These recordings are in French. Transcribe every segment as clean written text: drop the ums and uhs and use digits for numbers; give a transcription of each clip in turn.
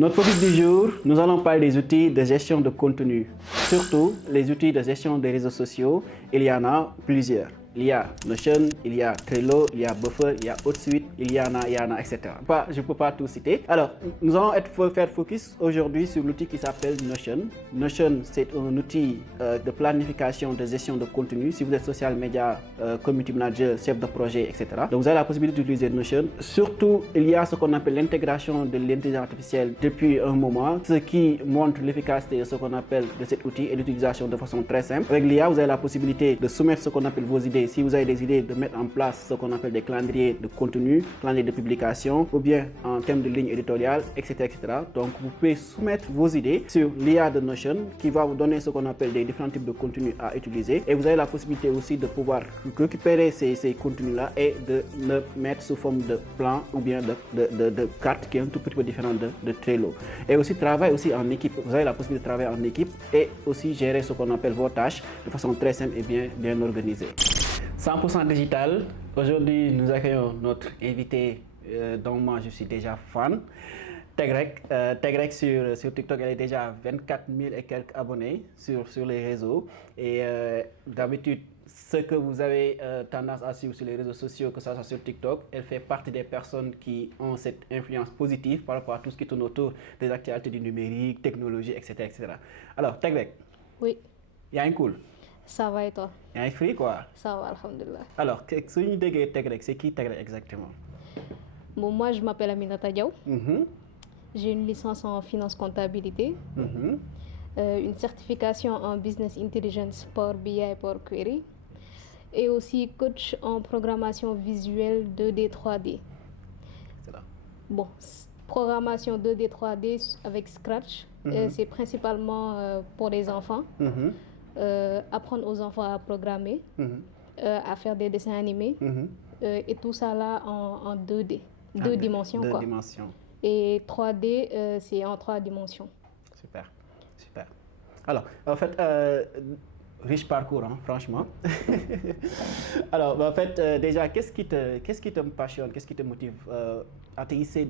Notre focus du jour, nous allons parler des outils de gestion de contenu. Surtout, les outils de gestion des réseaux sociaux. Il y en a plusieurs. Il y a Notion, il y a Trello, il y a Buffer, il y a HotSuite, il y en a, etc. Je ne peux pas tout citer. Alors, nous allons faire focus aujourd'hui sur l'outil qui s'appelle Notion. Notion, c'est un outil de planification, de gestion de contenu. Si vous êtes social media, community manager, chef de projet, etc. Donc, vous avez la possibilité d'utiliser Notion. Surtout, il y a ce qu'on appelle l'intégration de l'intelligence artificielle depuis un moment, ce qui montre l'efficacité de ce qu'on appelle de cet outil et l'utilisation de façon très simple. Avec l'IA, vous avez la possibilité de soumettre ce qu'on appelle vos idées. Si vous avez des idées, de mettre en place ce qu'on appelle des calendriers de contenu, calendriers de publication, ou bien en termes de ligne éditoriale, etc., etc. Donc, vous pouvez soumettre vos idées sur l'IA de Notion qui va vous donner ce qu'on appelle des différents types de contenus à utiliser. Et vous avez la possibilité aussi de pouvoir récupérer ces contenus-là et de le mettre sous forme de plan ou bien de carte qui est un tout petit peu différent de Trello. Et aussi, travailler aussi en équipe. Vous avez la possibilité de travailler en équipe et aussi gérer ce qu'on appelle vos tâches de façon très simple et bien organisée. 100% digital. Aujourd'hui, nous accueillons notre invité dont moi je suis déjà fan. Tegrec sur TikTok, elle est déjà à 24 000 et quelques abonnés sur les réseaux. Et d'habitude, ce que vous avez tendance à suivre sur les réseaux sociaux, que ce soit sur TikTok, elle fait partie des personnes qui ont cette influence positive par rapport à tout ce qui tourne autour des actualités du numérique, technologie, etc. etc. Alors, Tegrec. Oui. Il y a un cool. Ça va et toi? Il y a un free quoi. Ça va, alhamdulillah. Alors, si vous dites Tegrec, c'est qui Tegrec exactement? Bon, moi, je m'appelle Aminata Diaw. J'ai une licence en finance comptabilité, une certification en business intelligence Power BI et Power Query, et aussi coach en programmation visuelle 2D, 3D. C'est là. Bon, programmation 2D, 3D avec Scratch, c'est principalement pour les enfants. Apprendre aux enfants à programmer, à faire des dessins animés, et tout ça là en 2D, deux dimensions. Deux dimensions. Et 3D, c'est en 3 dimensions. Super, super. Alors, en fait, riche parcours, hein, franchement. Alors, en fait, déjà, qu'est-ce qui te passionne, qu'est-ce qui te motive à te hisser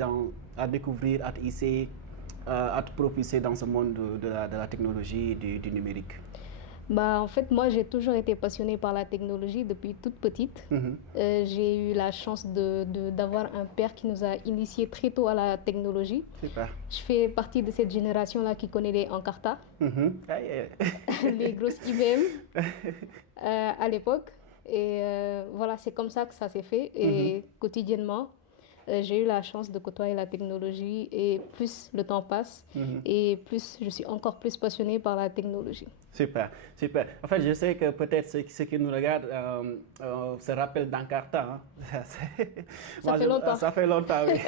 à découvrir, à te hisser, à te propulser dans ce monde de la technologie et du numérique? En fait, moi, j'ai toujours été passionnée par la technologie depuis toute petite. J'ai eu la chance d'avoir un père qui nous a initiés très tôt à la technologie. Super. Je fais partie de cette génération-là qui connaît les Encarta, les grosses IBM à l'époque. Et voilà, c'est comme ça que ça s'est fait. Et quotidiennement, j'ai eu la chance de côtoyer la technologie et plus le temps passe et plus je suis encore plus passionnée par la technologie. Super, super. En fait, je sais que peut-être ceux qui nous regardent se rappellent d'Encarta. Hein. Ça fait longtemps. Ça fait longtemps, oui.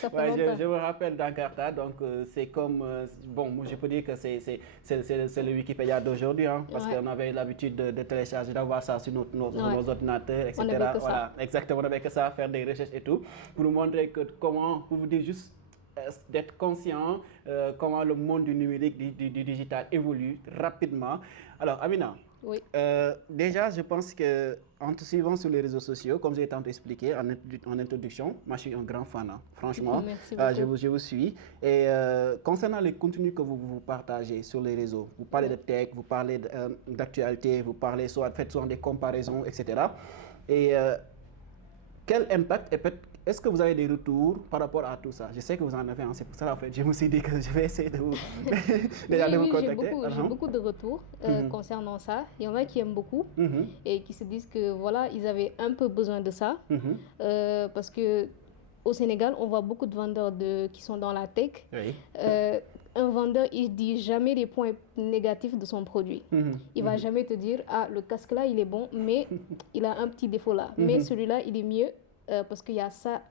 Ça fait longtemps. Je me rappelle d'Encarta, donc c'est comme... bon, moi je peux dire que c'est le Wikipédia d'aujourd'hui, hein, parce qu'on avait l'habitude de télécharger, d'avoir ça sur nos ordinateurs, etc. On avait que voilà, exactement, on avait que ça, faire des recherches et tout, pour nous montrer comment, pour vous dire juste d'être conscient comment le monde du numérique, du digital évolue rapidement. Alors, Amina, oui. Déjà, je pense qu'en te suivant sur les réseaux sociaux, comme j'ai tantôt expliqué en introduction, moi je suis un grand fan, hein, franchement. Merci beaucoup. Je vous suis. Et concernant les contenus que vous partagez sur les réseaux, vous parlez de tech, vous parlez d'actualité, vous parlez faites souvent des comparaisons, etc. Et quel impact est-ce que vous avez des retours par rapport à tout ça? Je sais que vous en avez un, c'est pour ça en fait, je me suis dit que je vais essayer de vous, de vous contacter. J'ai beaucoup de retours concernant ça. Il y en a qui aiment beaucoup et qui se disent que voilà, ils avaient un peu besoin de ça parce que au Sénégal, on voit beaucoup de vendeurs qui sont dans la tech. Oui. Un vendeur, il ne dit jamais les points négatifs de son produit. Il ne va jamais te dire, ah, le casque là, il est bon, mais il a un petit défaut là. Mais celui-là, il est mieux parce qu'il y a ça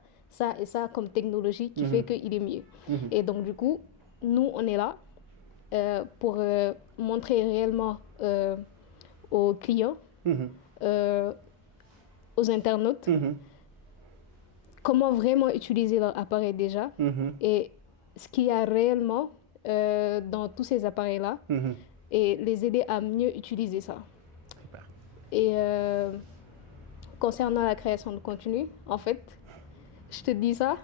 et ça comme technologie qui fait qu'il est mieux. Et donc, du coup, nous, on est là pour montrer réellement aux clients, aux internautes, comment vraiment utiliser leur appareil déjà et ce qu'il y a réellement dans tous ces appareils-là et les aider à mieux utiliser ça. Super. Et concernant la création de contenu, en fait, je te dis ça.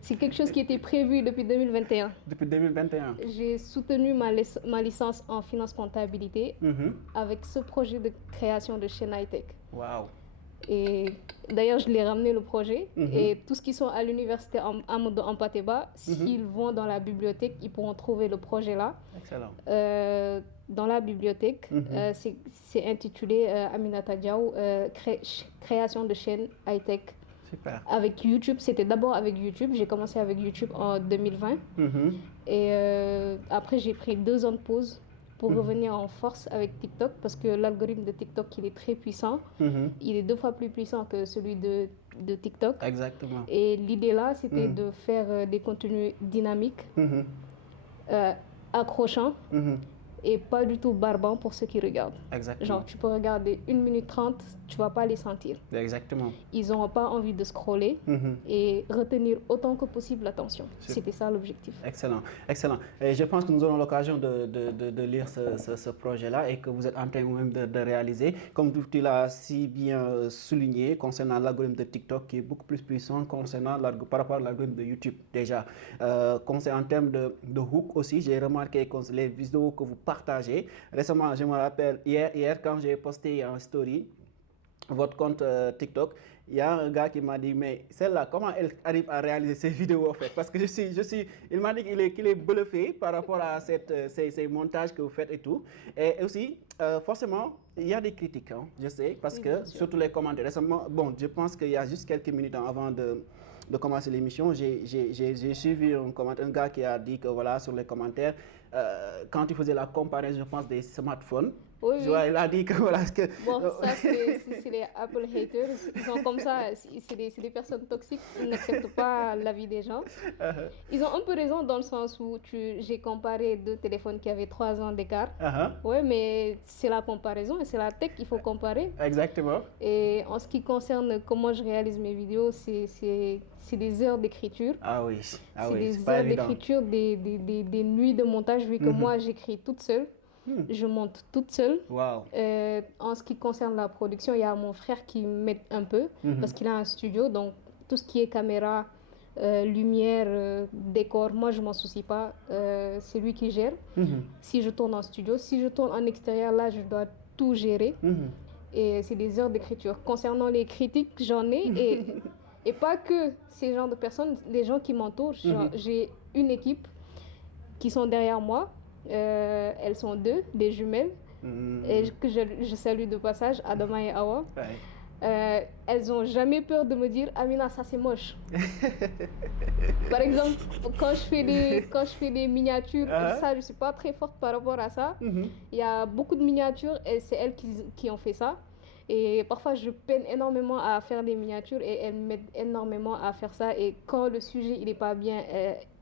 C'est quelque chose qui était prévu depuis 2021. Depuis 2021. J'ai soutenu ma licence en finance comptabilité avec ce projet de création de chaîne high-tech. Waouh. Et d'ailleurs, je l'ai ramené le projet. Et tous ceux qui sont à l'université en Pateba, s'ils vont dans la bibliothèque, ils pourront trouver le projet là. Excellent. Dans la bibliothèque, c'est intitulé Aminata Diaw, création de chaîne high-tech. Super. Avec YouTube, c'était d'abord avec YouTube. J'ai commencé avec YouTube en 2020. Et après, j'ai pris 2 ans de pause pour revenir en force avec TikTok parce que l'algorithme de TikTok, il est très puissant. Il est 2 fois plus puissant que celui de TikTok. Exactement. Et l'idée là, c'était de faire des contenus dynamiques, accrochants et pas du tout barbants pour ceux qui regardent. Exactement. Genre, tu peux regarder 1 minute 30, tu vas pas les sentir. Exactement. Ils n'auront pas envie de scroller et retenir autant que possible l'attention. C'était ça l'objectif. Excellent, excellent. Et je pense que nous aurons l'occasion de lire ce projet-là et que vous êtes en train même de réaliser. Comme tu l'as si bien souligné concernant l'algorithme de TikTok qui est beaucoup plus puissant par rapport à l'algorithme de YouTube déjà. En termes de hook aussi, j'ai remarqué que les vidéos que vous partagez. Récemment, je me rappelle, hier quand j'ai posté en story votre compte TikTok, il y a un gars qui m'a dit, mais celle-là, comment elle arrive à réaliser ces vidéos en fait? Parce que il m'a dit qu'il est bluffé par rapport à ces montages que vous faites et tout. Et aussi, forcément, il y a des critiques, hein, je sais, parce que surtout les commentaires. Récemment, bon, je pense qu'il y a juste quelques minutes avant de commencer l'émission, j'ai suivi un gars qui a dit que voilà, sur les commentaires, quand il faisait la comparaison, je pense, des smartphones, il a dit que voilà. Bon, ça, c'est les Apple haters. Ils sont comme ça, c'est des personnes toxiques, ils n'acceptent pas l'avis des gens. Ils ont un peu raison dans le sens où j'ai comparé 2 téléphones qui avaient 3 ans d'écart. Ouais, mais c'est la comparaison et c'est la tech qu'il faut comparer. Exactement. Et en ce qui concerne comment je réalise mes vidéos, c'est des heures d'écriture. Ah oui, c'est des heures d'écriture, des nuits de montage, vu que moi, j'écris toute seule. Je monte toute seule. Wow. En ce qui concerne la production, il y a mon frère qui m'aide un peu parce qu'il a un studio. Donc, tout ce qui est caméra, lumière, décor, moi, je m'en soucie pas. C'est lui qui gère. Si je tourne en studio, si je tourne en extérieur, là, je dois tout gérer. Et c'est des heures d'écriture. Concernant les critiques, j'en ai. Et pas que ces genres de personnes, les gens qui m'entourent. J'ai une équipe qui sont derrière moi. Elles sont 2, des jumelles, et que je salue de passage, Adama et Awa. Elles n'ont jamais peur de me dire Amina, ça c'est moche. Par exemple, quand je fais des miniatures, ça, je ne suis pas très forte par rapport à ça. Il y a beaucoup de miniatures et c'est elles qui ont fait ça. Et parfois, je peine énormément à faire des miniatures et elles m'aident énormément à faire ça. Et quand le sujet il n'est pas bien,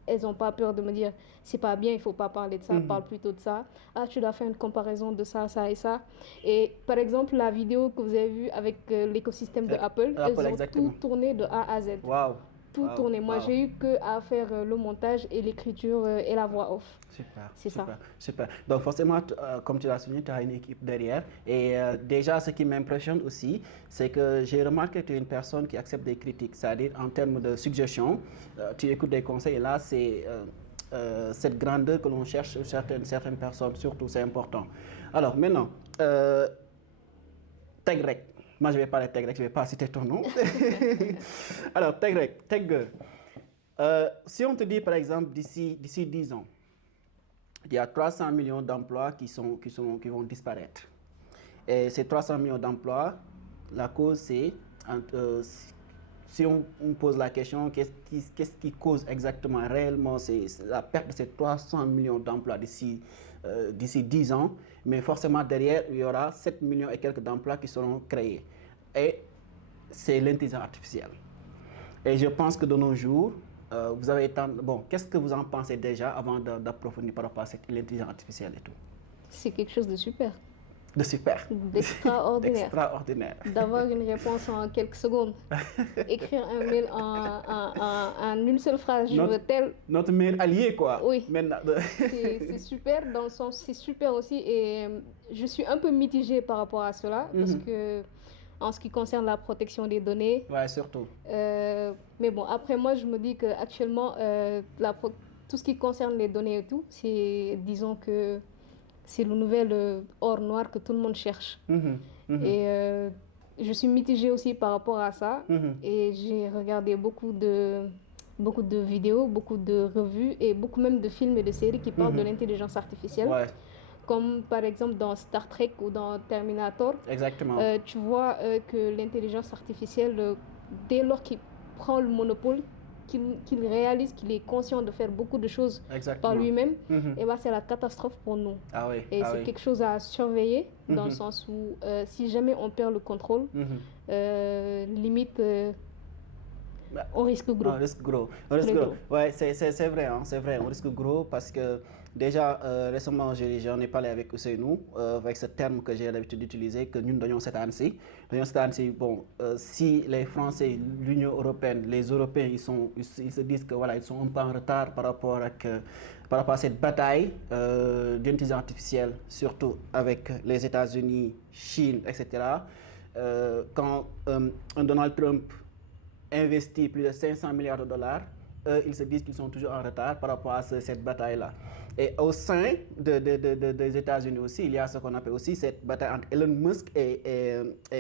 elles n'ont pas peur de me dire c'est pas bien, il ne faut pas parler de ça, parle plutôt de ça. Ah, tu dois faire une comparaison de ça, ça et ça. Et par exemple, la vidéo que vous avez vue avec l'écosystème de Apple, elles ont tout tourné de A à Z. Wow. Tout tourné. Moi, j'ai eu qu'à faire le montage et l'écriture et la voix off. Super. C'est ça. Super. Donc forcément, comme tu l'as souligné, tu as une équipe derrière. Et déjà, ce qui m'impressionne aussi, c'est que j'ai remarqué que tu es une personne qui accepte des critiques. C'est-à-dire, en termes de suggestions, tu écoutes des conseils. Et là, c'est cette grandeur que l'on cherche sur certaines personnes, surtout, c'est important. Alors maintenant, Tegrec. Moi, je vais parler de Tegrec, je ne vais pas citer ton nom. Alors, Tegrec, Teggirl. Si on te dit, par exemple, d'ici 10 ans, il y a 300 millions d'emplois qui vont disparaître. Et ces 300 millions d'emplois, la cause, c'est, si on pose la question, qu'est-ce qui cause exactement, réellement, c'est la perte de ces 300 millions d'emplois d'ici 10 ans, mais forcément derrière, il y aura 7 millions et quelques d'emplois qui seront créés. Et c'est l'intelligence artificielle. Et je pense que de nos jours, vous avez bon, qu'est-ce que vous en pensez déjà avant d'approfondir par rapport à l'intelligence artificielle et tout? C'est quelque chose de super. De super. D'extraordinaire. D'avoir une réponse en quelques secondes. Écrire un mail en une seule phrase. Notre mail allié, quoi. Oui. C'est super dans le sens, c'est super aussi. Et je suis un peu mitigée par rapport à cela. Parce que en ce qui concerne la protection des données. Ouais, surtout. Mais bon, après moi, je me dis qu'actuellement, tout ce qui concerne les données et tout, c'est, disons que c'est le nouvel or noir que tout le monde cherche. Et je suis mitigée aussi par rapport à ça. Et j'ai regardé beaucoup de vidéos, beaucoup de revues et beaucoup même de films et de séries qui parlent de l'intelligence artificielle. Ouais. Comme par exemple dans Star Trek ou dans Terminator. Exactement. Tu vois que l'intelligence artificielle, dès lors qu'il prend le monopole, qu'il réalise qu'il est conscient de faire beaucoup de choses par lui-même, et ben c'est la catastrophe pour nous. Ah oui, et c'est quelque chose à surveiller dans le sens où si jamais on perd le contrôle, limite on risque gros. On risque gros. On risque gros. Ouais, c'est vrai, hein, c'est vrai, on risque gros parce que déjà récemment j'en ai parlé avec Ousseynou, avec ce terme que j'ai l'habitude d'utiliser, que nous donnions cette année-ci. Bon, si les Français, l'Union européenne, les Européens, ils se disent que voilà, ils sont un peu en retard par rapport à cette bataille d'intelligence artificielle, surtout avec les États-Unis, Chine, etc. Quand un Donald Trump investit plus de 500 milliards de dollars, ils se disent qu'ils sont toujours en retard par rapport à cette bataille-là. Et au sein des États-Unis aussi, il y a ce qu'on appelle aussi cette bataille entre Elon Musk et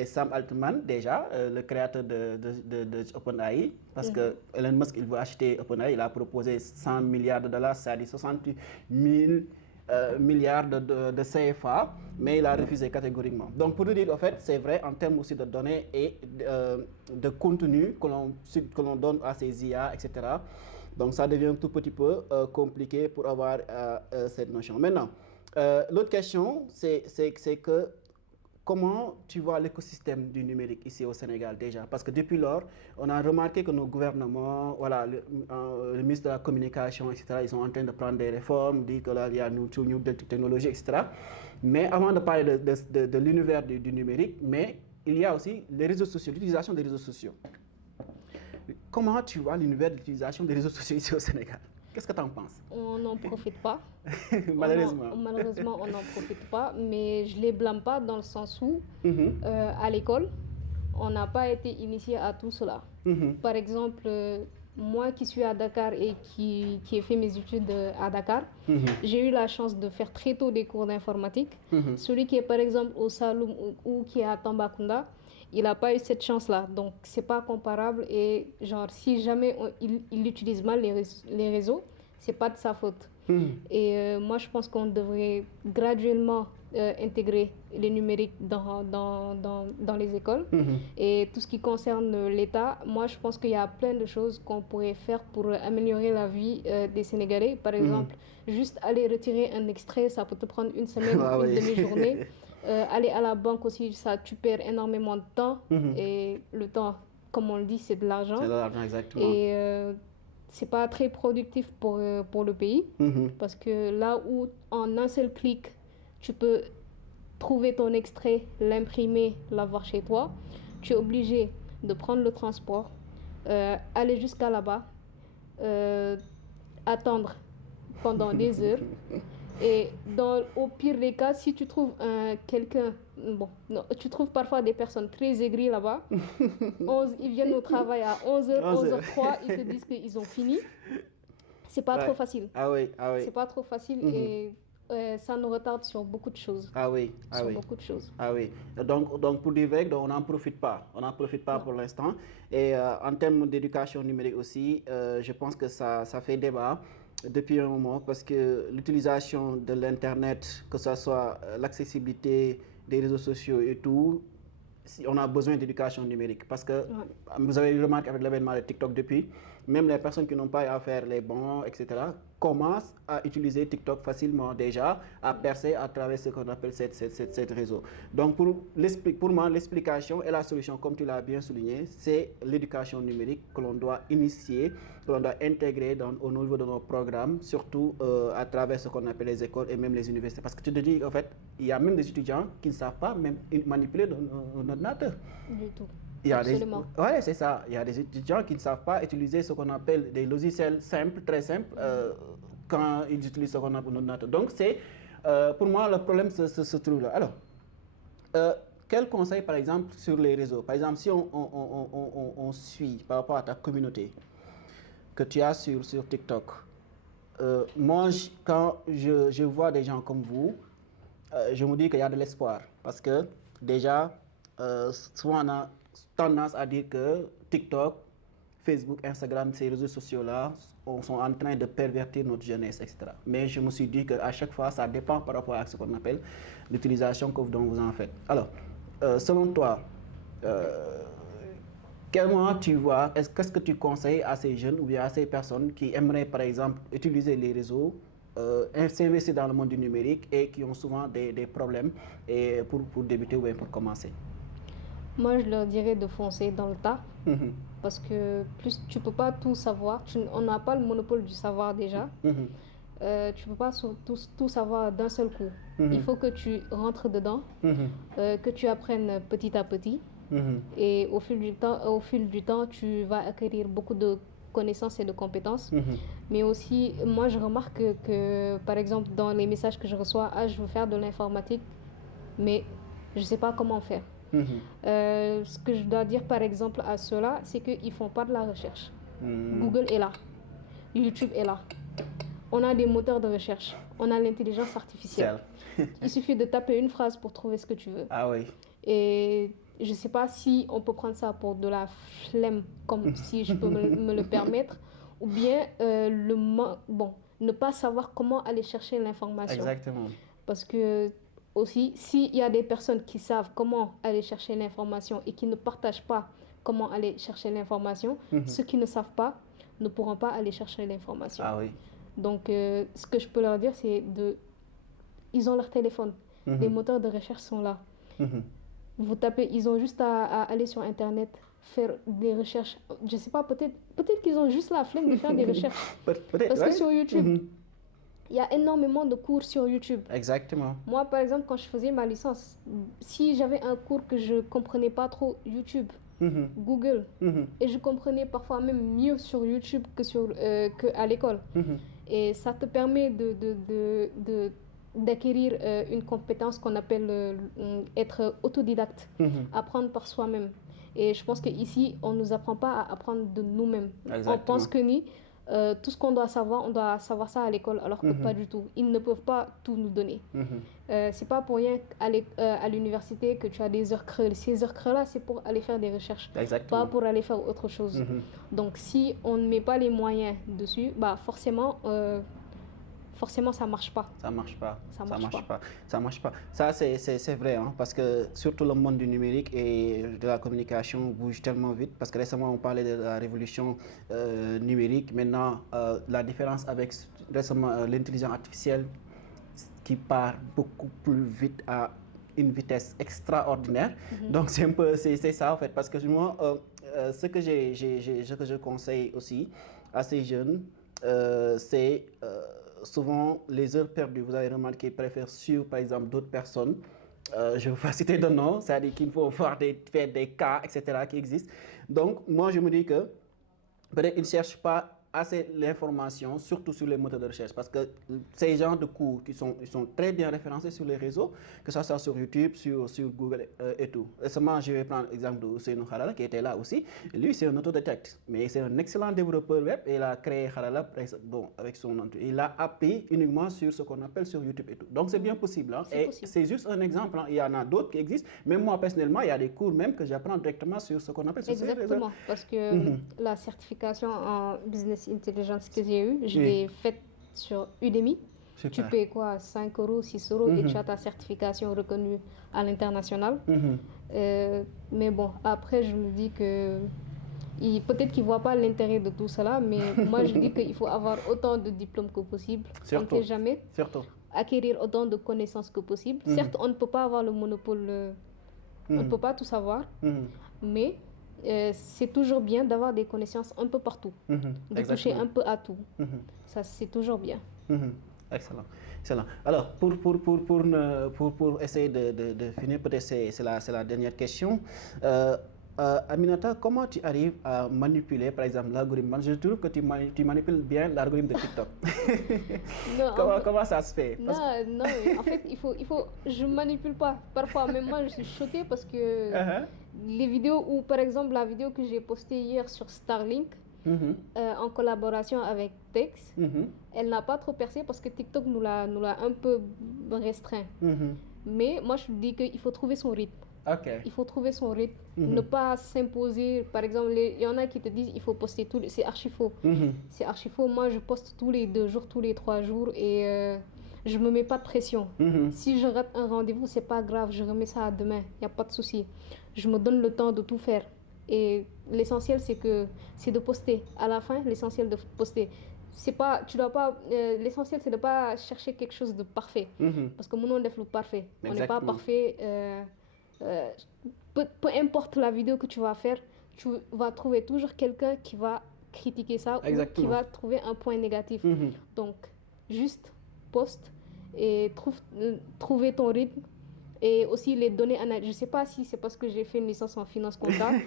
Sam Altman, déjà, le créateur de OpenAI, parce que Elon Musk, il veut acheter OpenAI, il a proposé 100 milliards de dollars, c'est-à-dire 68 000 milliards de CFA, mais il a refusé catégoriquement. Donc pour nous dire, en fait, c'est vrai en termes aussi de données et de contenu que l'on donne à ces IA, etc. Donc ça devient un tout petit peu compliqué pour avoir cette notion. Maintenant, l'autre question, c'est que comment tu vois l'écosystème du numérique ici au Sénégal déjà? Parce que depuis lors, on a remarqué que nos gouvernements, voilà, le ministre de la Communication, etc., ils sont en train de prendre des réformes, dire que là, il y a une nouvelle technologie, etc. Mais avant de parler de l'univers du numérique, mais il y a aussi les réseaux sociaux, l'utilisation des réseaux sociaux. Comment tu vois l'univers de l'utilisation des réseaux sociaux ici au Sénégal? Qu'est-ce que tu en penses? On n'en profite pas. Malheureusement. Malheureusement, on n'en profite pas, mais je ne les blâme pas dans le sens où, à l'école, on n'a pas été initié à tout cela. Par exemple, moi qui suis à Dakar et qui ai fait mes études à Dakar, j'ai eu la chance de faire très tôt des cours d'informatique. Celui qui est par exemple au Saloum ou qui est à Tambacounda, il n'a pas eu cette chance-là. Donc, ce n'est pas comparable. Et genre, si jamais il utilise mal les réseaux, ce n'est pas de sa faute. Et moi, je pense qu'on devrait graduellement intégrer les numériques dans les écoles. Et tout ce qui concerne l'État, moi, je pense qu'il y a plein de choses qu'on pourrait faire pour améliorer la vie des Sénégalais. Par exemple, juste aller retirer un extrait, ça peut te prendre une semaine, une demi-journée. Aller à la banque aussi, ça, tu perds énormément de temps. Et le temps, comme on le dit, c'est de l'argent. C'est de l'argent, exactement. Et c'est pas très productif pour le pays. Parce que là où, en un seul clic, tu peux trouver ton extrait, l'imprimer, l'avoir chez toi, tu es obligé de prendre le transport, aller jusqu'à là-bas, attendre pendant des heures. Et au pire des cas, si tu trouves quelqu'un, tu trouves parfois des personnes très aigries là-bas, ils viennent au travail à 11h, 11h03, ils te disent qu'ils ont fini. C'est pas trop facile. Ah oui. C'est pas trop facile et ça nous retarde sur beaucoup de choses. Beaucoup de choses. Ah oui. Donc pour dire vrai, on n'en profite pas. On n'en profite pas pour l'instant. Et en termes d'éducation numérique aussi, je pense que ça fait débat depuis un moment parce que l'utilisation de l'Internet, que ce soit l'accessibilité des réseaux sociaux et tout, on a besoin d'éducation numérique parce que vous avez remarqué avec l'avènement de TikTok depuis, même les personnes qui n'ont pas à faire les bons, etc., commencent à utiliser TikTok facilement déjà, à percer à travers ce qu'on appelle cette réseau. Donc pour moi, l'explication et la solution, comme tu l'as bien souligné, c'est l'éducation numérique que l'on doit initier, que l'on doit intégrer au niveau de nos programmes, surtout à travers ce qu'on appelle les écoles et même les universités. Parce que tu te dis, en fait, il y a même des étudiants qui ne savent pas même manipuler un ordinateur. Du tout. Absolument. Oui, c'est ça. Il y a des étudiants qui ne savent pas utiliser ce qu'on appelle des logiciels simples, très simples, quand ils utilisent ce qu'on appelle un ordinateur. Donc, pour moi, le problème se trouve là. Alors, quel conseil, par exemple, sur les réseaux? Par exemple, si on suit par rapport à ta communauté que tu as sur TikTok, moi, quand je vois des gens comme vous, je me dis qu'il y a de l'espoir. Parce que déjà, souvent on a tendance à dire que TikTok, Facebook, Instagram, ces réseaux sociaux-là sont en train de pervertir notre jeunesse, etc. Mais je me suis dit qu'à chaque fois, ça dépend par rapport à ce qu'on appelle l'utilisation dont vous en faites. Alors, selon toi, comment tu vois, qu'est-ce que tu conseilles à ces jeunes ou bien à ces personnes qui aimeraient, par exemple, utiliser les réseaux, s'investir dans le monde du numérique et qui ont souvent des problèmes pour débuter ou bien pour commencer? Moi, je leur dirais de foncer dans le tas. Parce que plus tu peux pas tout savoir, on n'a pas le monopole du savoir déjà. Tu peux pas tout savoir d'un seul coup. Il faut que tu rentres dedans, que tu apprennes petit à petit. Et au fil du temps, tu vas acquérir beaucoup de connaissances et de compétences. Mais aussi, moi, je remarque que, par exemple, dans les messages que je reçois, je veux faire de l'informatique, mais je ne sais pas comment faire. Ce que je dois dire par exemple à ceux-là, c'est qu'ils ne font pas de la recherche. Google est là, YouTube est là. On a des moteurs de recherche, on a l'intelligence artificielle. Il suffit de taper une phrase pour trouver ce que tu veux. Ah oui. Et je ne sais pas si on peut prendre ça pour de la flemme, comme si je peux me le permettre, ou bien ne pas savoir comment aller chercher l'information. Exactement. Parce que aussi, s'il y a des personnes qui savent comment aller chercher l'information et qui ne partagent pas comment aller chercher l'information, ceux qui ne savent pas ne pourront pas aller chercher l'information. Ah oui. Donc, ce que je peux leur dire, c'est ils ont leur téléphone, les moteurs de recherche sont là. Vous tapez, ils ont juste à aller sur Internet, faire des recherches. Je ne sais pas, peut-être qu'ils ont juste la flemme de faire des recherches. Parce que sur YouTube, il y a énormément de cours sur YouTube. Exactement. Moi, par exemple, quand je faisais ma licence, si j'avais un cours que je ne comprenais pas trop, YouTube, Google, et je comprenais parfois même mieux sur YouTube qu'à l'école. Et ça te permet d'acquérir une compétence qu'on appelle être autodidacte, apprendre par soi-même. Et je pense qu'ici, on ne nous apprend pas à apprendre de nous-mêmes. On pense que tout ce qu'on doit savoir, on doit savoir ça à l'école, alors que pas du tout. Ils ne peuvent pas tout nous donner. C'est pas pour rien à l'université que tu as des heures creuses. Ces heures creuses-là, c'est pour aller faire des recherches, pas pour aller faire autre chose. Donc, si on ne met pas les moyens dessus, forcément, ça marche pas. Ça marche pas. Ça marche pas. Ça, c'est vrai, hein, parce que surtout le monde du numérique et de la communication bouge tellement vite. Parce que récemment, on parlait de la révolution numérique. Maintenant, la différence avec récemment l'intelligence artificielle qui part beaucoup plus vite à une vitesse extraordinaire. Donc, c'est ça en fait. Parce que moi, ce que je conseille aussi à ces jeunes, c'est souvent les heures perdues. Vous avez remarqué, ils préfèrent suivre par exemple d'autres personnes. Je ne vais pas citer de nom, c'est-à-dire qu'il faut faire des cas, etc. qui existent. Donc, moi, je me dis que peut-être ils ne cherchent pas assez l'information, surtout sur les moteurs de recherche, parce que ces genres de cours ils sont très bien référencés sur les réseaux, que ce soit sur YouTube, sur Google et tout. Récemment, je vais prendre l'exemple de Ousseynou Khalala qui était là aussi. Lui, c'est un autodidacte, mais c'est un excellent développeur web et il a créé Khalala avec son entreprise. Il a appris uniquement sur ce qu'on appelle sur YouTube et tout. Donc, c'est bien possible. Hein? C'est juste un exemple. Hein? Il y en a d'autres qui existent. Même moi, personnellement, il y a des cours même que j'apprends directement sur ce qu'on appelle sur ces réseaux. Exactement, parce que la certification en business intelligence que j'ai eue, je l'ai faite sur Udemy. Super. Tu payes quoi, 5 €, 6 € et tu as ta certification reconnue à l'international. Mais bon, après, je me dis que peut-être qu'ils ne voient pas l'intérêt de tout cela, mais moi, je dis qu'il faut avoir autant de diplômes que possible. Surtout. On ne sait jamais. Surtout. Acquérir autant de connaissances que possible. Certes, on ne peut pas avoir le monopole, on ne peut pas tout savoir, mais c'est toujours bien d'avoir des connaissances un peu partout, de toucher un peu à tout. Ça, c'est toujours bien. Excellent, excellent. Alors, pour essayer de finir, peut-être c'est la dernière question. Aminata, comment tu arrives à manipuler, par exemple, l'algorithme? Je trouve que tu manipules bien l'algorithme de TikTok. Non, Comment ça se fait? non, non, mais en fait, je manipule pas. Parfois, même moi, je suis choquée parce que Uh-huh. les vidéos, ou par exemple, la vidéo que j'ai postée hier sur Starlink, Mhm. en collaboration avec Tex, Mhm. elle n'a pas trop percé parce que TikTok nous l'a un peu restreint. Mhm. Mais moi, je dis qu'il faut trouver son rythme. Ok. Il faut trouver son rythme, Mhm. ne pas s'imposer. Par exemple, il y en a qui te disent il faut poster tous les... C'est archi faux. Mhm. C'est archi faux. Moi, je poste tous les 2 jours, tous les 3 jours et je me mets pas de pression. Mhm. Si je rate un rendez-vous, c'est pas grave, je remets ça à demain, il n'y a pas de souci. Je me donne le temps de tout faire. Et l'essentiel, c'est de poster. À la fin, l'essentiel de poster. C'est pas, tu dois pas, l'essentiel, c'est de pas chercher quelque chose de parfait. Mhm. Parce que mon nom est le parfait. On n'est pas Exactement. parfait. Euh, peu importe la vidéo que tu vas faire, tu vas trouver toujours quelqu'un qui va critiquer ça ou qui Exactement. va trouver un point négatif. Mhm. Donc, juste poste et trouver ton rythme et aussi les données analytiques. Je ne sais pas si c'est parce que j'ai fait une licence en finance comptable,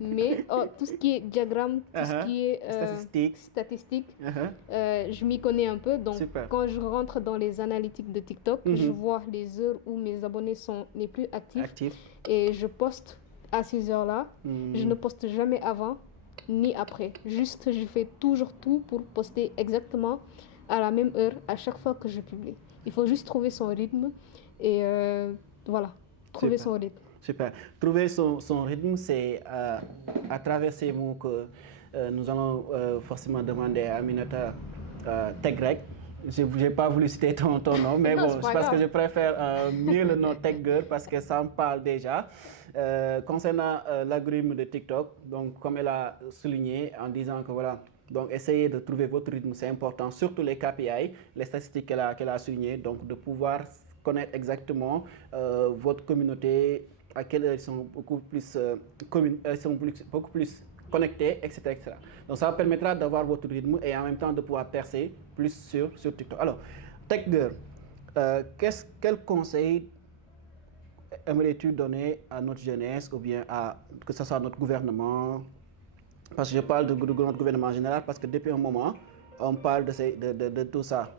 mais tout ce qui est diagramme, tout ce qui est statistique, je m'y connais un peu. Donc, Super. quand je rentre dans les analytiques de TikTok, je vois les heures où mes abonnés sont les plus actifs et je poste à ces heures-là. Je ne poste jamais avant ni après. Juste, je fais toujours tout pour poster exactement à la même heure à chaque fois que je publie. Il faut juste trouver son rythme et voilà, trouver Super. son rythme. Super. Trouver son rythme, c'est à travers ces mots que nous allons forcément demander à Aminata Tegreg. Je n'ai pas voulu citer ton nom, mais Non, bon, c'est je pas pense que grave. je préfère mieux le nom Tech Girl parce que ça me parle déjà. Concernant l'algorithme de TikTok, donc comme elle a souligné en disant que voilà, donc essayez de trouver votre rythme, c'est important, surtout les KPI, les statistiques qu'elle a soulignées, donc de pouvoir connaître exactement votre communauté, à quelle heure ils sont beaucoup plus, beaucoup plus connectés, etc., etc. Donc ça permettra d'avoir votre rythme et en même temps de pouvoir percer plus sur TikTok. Alors, Tech Girl, quel conseil aimerais-tu donner à notre jeunesse ou bien que ce soit notre gouvernement? Parce que je parle de notre gouvernement en général parce que depuis un moment, on parle de tout ça.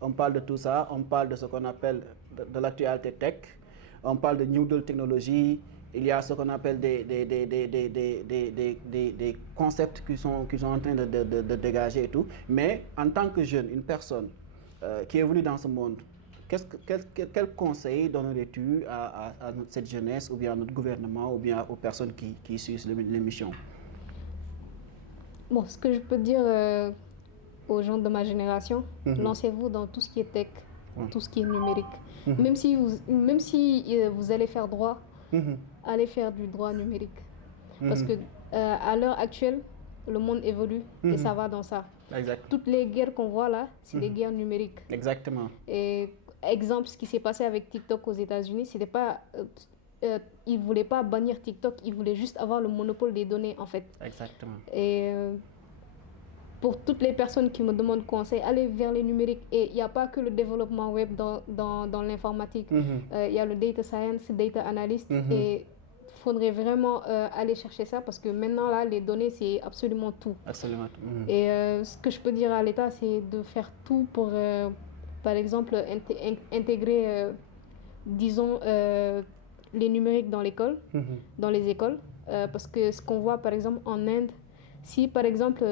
On parle de tout ça, on parle de ce qu'on appelle de l'actualité tech, on parle de New Deal technologie, il y a ce qu'on appelle des concepts qui sont en train de dégager et tout. Mais en tant que jeune, une personne qui évolue dans ce monde, quel conseil donnerais-tu à cette jeunesse ou bien à notre gouvernement ou bien aux personnes qui suivent l'émission? Bon, ce que je peux dire aux gens de ma génération, lancez-vous dans tout ce qui est tech, tout ce qui est numérique. Même si vous allez faire droit, allez faire du droit numérique. Parce que à l'heure actuelle, le monde évolue et ça va dans ça. Exact. Toutes les guerres qu'on voit là, c'est des guerres numériques. Exactement. Et exemple, ce qui s'est passé avec TikTok aux États-Unis, c'était pas ils ne voulaient pas bannir TikTok, ils voulaient juste avoir le monopole des données en fait. Exactement. Et pour toutes les personnes qui me demandent conseil, allez vers les numériques. Et il n'y a pas que le développement web dans l'informatique. Il y a le data science, data analyst. Et il faudrait vraiment aller chercher ça parce que maintenant, là, les données, c'est absolument tout. Absolument. Et ce que je peux dire à l'État, c'est de faire tout pour, par exemple, intégrer, disons, les numériques dans l'école, dans les écoles. Parce que ce qu'on voit, par exemple, en Inde, si par exemple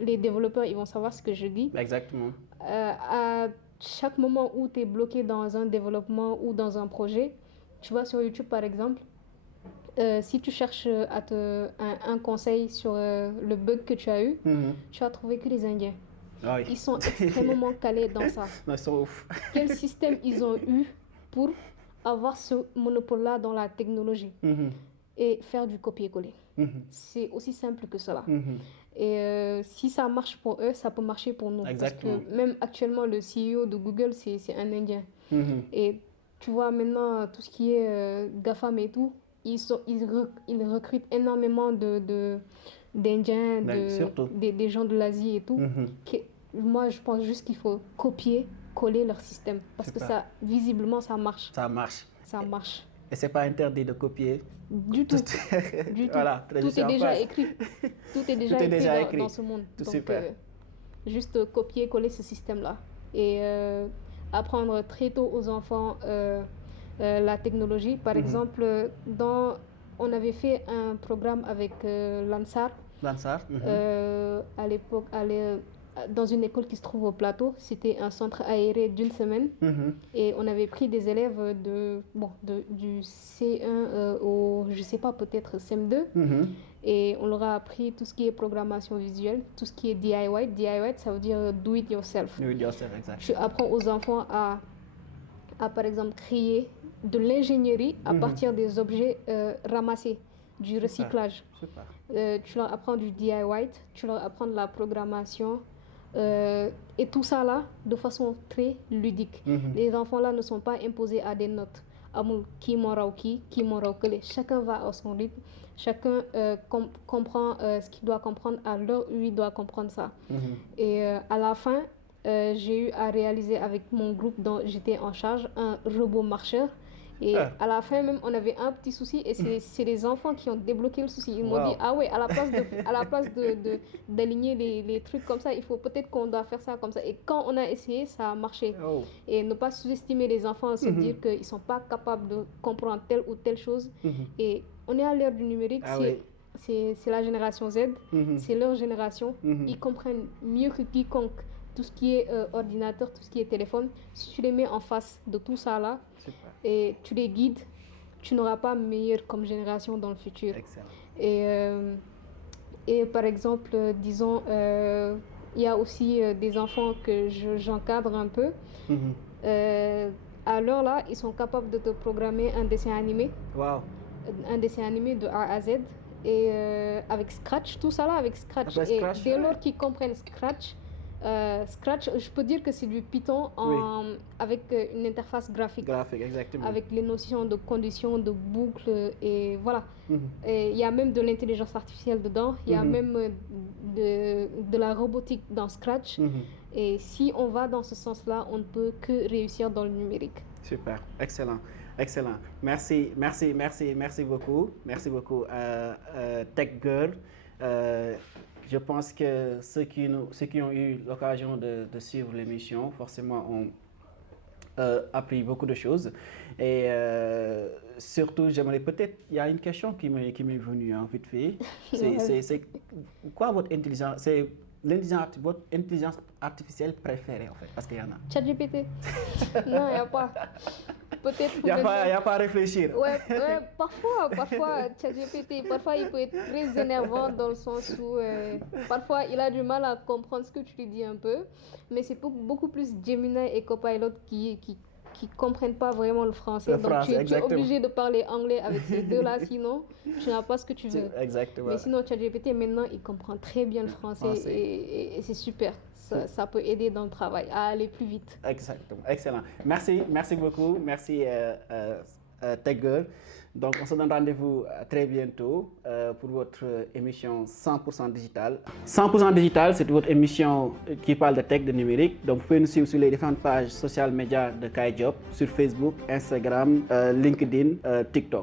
les développeurs ils vont savoir ce que je dis. Exactement. À chaque moment où tu es bloqué dans un développement ou dans un projet, tu vas sur YouTube par exemple, si tu cherches un conseil sur le bug que tu as eu, tu vas trouver que les Indiens. Ah oui. Ils sont extrêmement calés dans ça. Non, ils sont ouf. Quel système ils ont eu pour avoir ce monopole-là dans la technologie et faire du copier-coller. C'est aussi simple que cela. Et si ça marche pour eux, ça peut marcher pour nous. Exactement. Parce que même actuellement, le CEO de Google, c'est un Indien. Et tu vois maintenant, tout ce qui est GAFAM et tout, ils recrutent énormément d'Indiens, des gens de l'Asie et tout. Moi, je pense juste qu'il faut copier, coller leur système. Parce que ça, visiblement, ça marche. Ça marche. Ça marche. Et c'est pas interdit de copier. Du tout. Du tout. Voilà, Tout est déjà écrit. Tout est déjà écrit dans ce monde. Tout Donc, super. Juste copier-coller ce système-là. Et apprendre très tôt aux enfants la technologie. Par exemple, on avait fait un programme avec l'ANSAR. L'ANSAR. À l'époque, dans une école qui se trouve au plateau. C'était un centre aéré d'une semaine. Et on avait pris des élèves du C1 au, je sais pas, peut-être CM2. Et on leur a appris tout ce qui est programmation visuelle, tout ce qui est DIY. DIY, ça veut dire do it yourself. Do it yourself, exact. Tu apprends aux enfants à par exemple, créer de l'ingénierie à partir des objets ramassés, du recyclage. Super. Tu leur apprends du DIY, tu leur apprends de la programmation. Et tout ça là, de façon très ludique. Les enfants là ne sont pas imposés à des notes. Amul qui m'aura qui m'aura chacun va à son rythme, chacun comprend ce qu'il doit comprendre à l'heure où il doit comprendre ça. Et à la fin, j'ai eu à réaliser avec mon groupe dont j'étais en charge un robot marcheur. Et à la fin même, on avait un petit souci et c'est les enfants qui ont débloqué le souci. Ils m'ont dit, ah ouais, à la place d'aligner les trucs comme ça, il faut peut-être qu'on doit faire ça comme ça. Et quand on a essayé, ça a marché. Et ne pas sous-estimer les enfants, se dire qu'ils ne sont pas capables de comprendre telle ou telle chose. Et on est à l'ère du numérique, c'est la génération Z, c'est leur génération. Ils comprennent mieux que quiconque tout ce qui est ordinateur, tout ce qui est téléphone. Si tu les mets en face de tout ça là, et tu les guides, tu n'auras pas meilleur comme génération dans le futur. Excellent. Et par exemple, disons, il y a aussi des enfants que j'encadre un peu. À l'heure là, ils sont capables de te programmer un dessin animé. Un dessin animé de A à Z. Et avec Scratch, tout ça là avec Scratch. Dès lors qu'ils comprennent Scratch, je peux dire que c'est du Python avec une interface graphique. Exactement. Avec les notions de conditions, de boucles, et voilà. Et il y a même de l'intelligence artificielle dedans, il y a même de la robotique dans Scratch. Et si on va dans ce sens-là, on ne peut que réussir dans le numérique. Super, excellent. Excellent. Merci beaucoup. Merci beaucoup, Tech Girl. Je pense que ceux qui ont eu l'occasion de suivre l'émission, forcément, ont appris beaucoup de choses. Et surtout, j'aimerais peut-être, il y a une question qui m'est venue vite fait. C'est quoi votre intelligence, votre intelligence artificielle préférée en fait, parce qu'il y en a. ChatGPT. Non, il n'y a pas. Peut-être. Il n'y a pas à réfléchir. Ouais, parfois, ChatGPT, parfois il peut être très énervant dans le sens où parfois il a du mal à comprendre ce que tu lui dis un peu, mais c'est beaucoup plus Gemini et Copilot qui comprennent pas vraiment le français. Donc tu es obligé de parler anglais avec ces deux-là, sinon tu n'as pas ce que tu veux. Exactement. Mais sinon ChatGPT maintenant il comprend très bien le français. Et c'est super. Ça peut aider dans le travail à aller plus vite. Exactement, excellent. Merci beaucoup, merci Tech Girl. Donc on se donne rendez-vous très bientôt pour votre émission 100% digital. 100% digital, c'est votre émission qui parle de tech, de numérique. Donc vous pouvez nous suivre sur les différentes pages sociales médias de KaiJob, sur Facebook, Instagram, LinkedIn, TikTok.